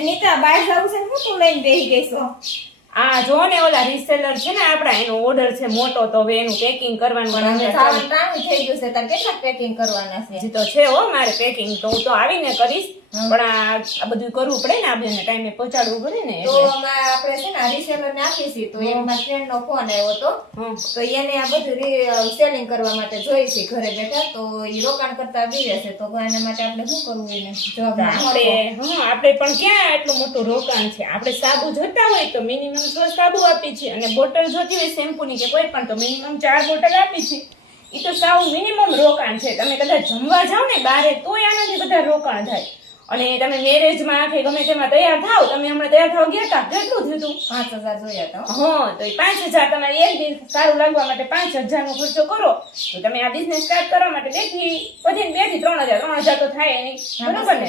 અનિતા બહાર જવું છે ને તું લઈને બેસી ગઈ છો? આ જો ને ઓલા રીસેલર છે ને આપડા, એનો ઓર્ડર છે મોટો, તો હવે એનું પેકિંગ કરવાનું પણ હવે સાવન ટાણું થઈ ગયું છે, તાર કેટલા પેકિંગ કરવાના છે? હજી તો છે હો મારે પેકિંગ, તો હું તો આવીને કરીશ, પણ આ બધું કરવું પડે ને, આપણે ટાઈમે પહોંચાડવું પડે ને તો એટલે. આપણે છે ને રીસેલર ને આપીશી, તો એક મારા ફ્રેન્ડ નો ફોન આવ્યો હતો, તો એને આ બધું સેલિંગ કરવા માટે જોઈ છે ઘરે બેઠા, તો એ રોકાણ કરતા બીવે છે, તો એના માટે આપણે શું કરવું એને જવાબ આપણે પણ ક્યાં એટલું મોટું રોકાણ છે. આપણે સાબુ જોતા હોય તો મિનિમમ 6 સાબુ આપી છે, અને બોટલ જોતી હોય શેમ્પુ ની કે કોઈ પણ તો મિનિમમ 4 બોટલ આપી છે. એ તો સાવ મિનિમમ રોકાણ છે. તમે કદાચ જમવા જાવ ને બારે તોય આનાથી બધા રોકાણ થાય. અને તમે મેરેજમાં કે ગમે તેમાં તૈયાર થાવ, તમે હમણાં તૈયાર થાવ ગયા હતા, કેટલું થયું હતું? 5000 જોયા હતા. હા, તો 5000 તમારે એક દિવસ સારું લાગવા માટે 5000 નો ખર્ચો કરો, તો તમે આ બિઝનેસ સ્ટાર્ટ કરવા માટે 2 થી 3000 તો થાય નહીં, બરોબર ને?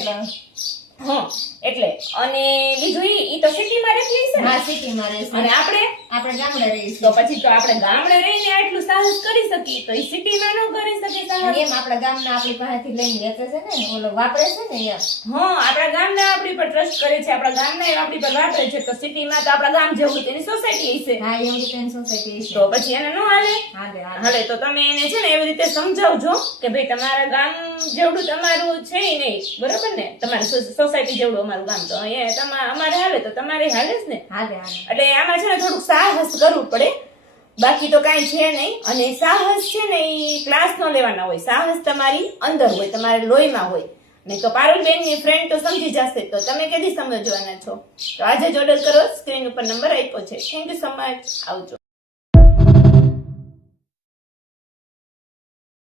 હા, એટલે અને બીજું ઈ તો સિટીમાં રહેતી છે. હા, સિટીમાં રહે છે. અને આપણે ગામડે રહીએ તો છીએ. પછી તો આપણે ગામડે રહીને આટલું સાહસ કરી શકીએ, તો ઈ સિટીમાં ન કરી શકીએ સાહસ. એમ આપણા ગામના આપણી પાસેથી લઈને વેચે છે ને, ઓલો વાપરે છે ને એમ. હા, આપણા ગામના આપણી પર ટ્રસ્ટ કરે છે, આપણા ગામના આપણી પર વાપરે છે, તો સિટીમાં તો આપણા ગામ જેવું તેની સોસાયટી હશે. હા, એવી રીતે સોસાયટી છે. તો પછી એને ન હાલે. હાલે તો તમે એને છે ને એવી રીતે સમજાવજો કે ભાઈ તમારા ગામ જેવડું તમારું છે ઈ નહીં, બરોબર ને? તમારી સોસાયટી જેવડું અમારું ગામ, તો અહીંયા અમારે હાલે તો તમારે હાલે જ ને. એટલે આમાં છે ને થોડુંક સાહસ કરવું પડે, બાકી તો કાંઈ છે નહીં. અને સાહસ છે ને એ ક્લાસ નો લેવાના હોય, સાહસ તમારી અંદર હોય, તમારે લોહીમાં હોય. નહીં તો પારુલબેન ની ફ્રેન્ડ તો સમજી જશે, તો તમે કેદી સમજવાના છો? તો આજે જ ઓર્ડર કરો, સ્ક્રીન ઉપર નંબર આપ્યો છે. Thank you so much. આવજો.